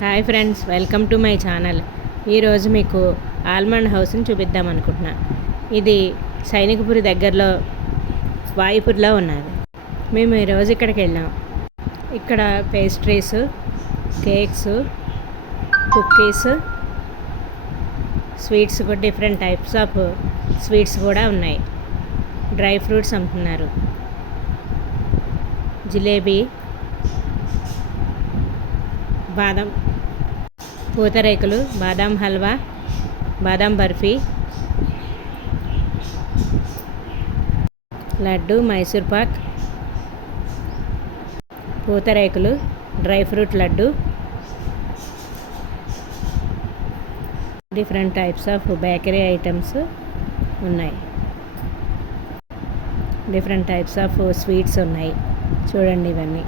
Hi friends, welcome to my channel. ఈరోజు మీకు almond హౌస్ని చూపిద్దాం అనుకుంటున్నా. ఇది సైనికపురి దగ్గరలో వాయుపురిలో ఉన్నది. మేము ఈరోజు ఇక్కడికి వెళ్ళాం. ఇక్కడ పేస్ట్రీస్, కేక్స్, కుక్కీస్, స్వీట్స్ కూడా డిఫరెంట్ టైప్స్ ఆఫ్ స్వీట్స్ కూడా ఉన్నాయి. డ్రై ఫ్రూట్స్ అమ్ముతున్నారు. జిలేబీ, బాదం పూతరేకులు, బాదం హల్వా, బాదం బర్ఫీ, లడ్డు, మైసూర్ పాక్, పూతరేకులు, డ్రై ఫ్రూట్ లడ్డు, different types of bakery items ఉన్నాయి. డిఫరెంట్ టైప్స్ ఆఫ్ స్వీట్స్ ఉన్నాయి. చూడండి ఇవన్నీ.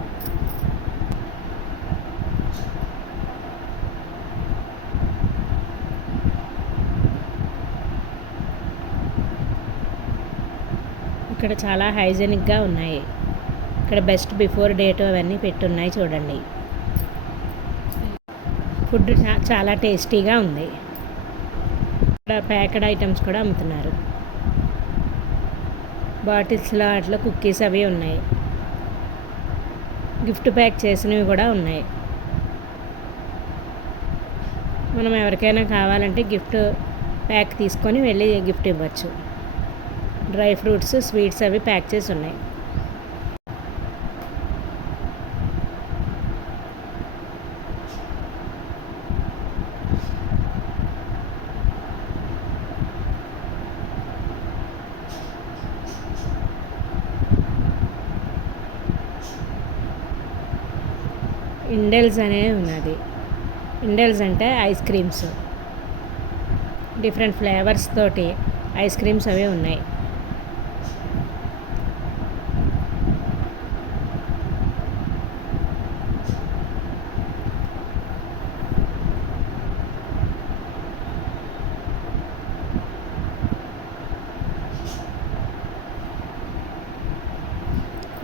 ఇక్కడ చాలా హైజెనిక్గా ఉన్నాయి. ఇక్కడ బెస్ట్ బిఫోర్ డేట్ అవన్నీ పెట్టున్నాయి. చూడండి, ఫుడ్ చాలా టేస్టీగా ఉంది. ఇక్కడ ప్యాకెడ్ ఐటమ్స్ కూడా అమ్ముతున్నారు. బాటిల్స్లో అట్లా కుక్కీస్ అవి ఉన్నాయి. గిఫ్ట్ ప్యాక్ చేసినవి కూడా ఉన్నాయి. మనం ఎవరికైనా కావాలంటే గిఫ్ట్ ప్యాక్ తీసుకొని వెళ్ళి గిఫ్ట్ ఇవ్వచ్చు. డ్రై ఫ్రూట్స్, స్వీట్స్ అవి ప్యాక్ చేసి ఉన్నాయి. ఇండెల్స్ అనేది ఉన్నది. ఇండెల్స్ అంటే ఐస్ క్రీమ్స్, డిఫరెంట్ ఫ్లేవర్స్ తోటి ఐస్ క్రీమ్స్ అవి ఉన్నాయి.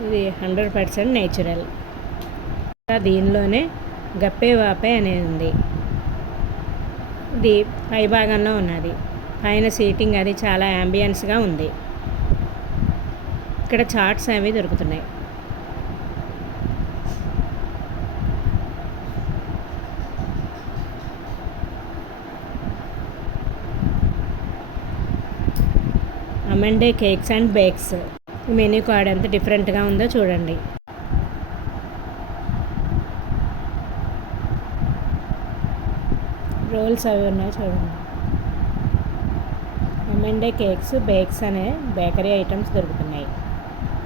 ఇది 100% నేచురల్. దీనిలోనే గప్పే వాపే అనేది ఉంది. ఇది పై భాగంలో ఉన్నది. పైన సీటింగ్ అది చాలా యాంబియన్స్గా ఉంది. ఇక్కడ చాట్స్ అవి దొరుకుతున్నాయి. Amande cakes and bakes. Menu card ఎంత డిఫరెంట్గా ఉందో చూడండి. రోల్స్ అవి ఉన్నాయి చూడండి. అమండే కేక్స్, బేక్స్ అనే బేకరీ ఐటమ్స్ దొరుకుతున్నాయి.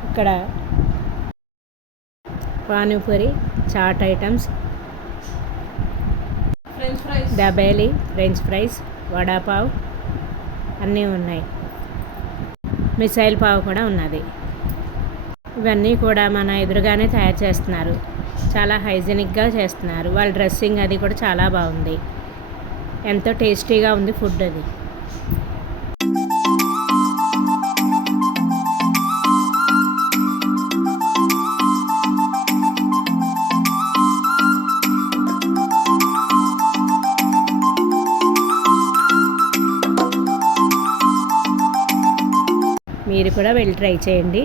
ఇక్కడ panipuri, chaat items, dabeli, French fries, vada pav అన్నీ ఉన్నాయి. మిసైల్ పావ్ కూడా ఉన్నది. ఇవన్నీ కూడా మన ఎదురుగానే తయారు చేస్తున్నారు. చాలా హైజెనిక్గా చేస్తున్నారు. వాళ్ళ డ్రెస్సింగ్ అది కూడా చాలా బాగుంది. ఎంతో టేస్టీగా ఉంది ఫుడ్ అది. మీరు కూడా వెళ్ళి ట్రై చేయండి.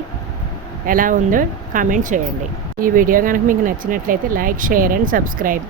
ఎలా ఉందో కామెంట్ చేయండి. ఈ వీడియో కనుక మీకు నచ్చినట్లయితే లైక్, షేర్ అండ్ సబ్స్క్రైబ్.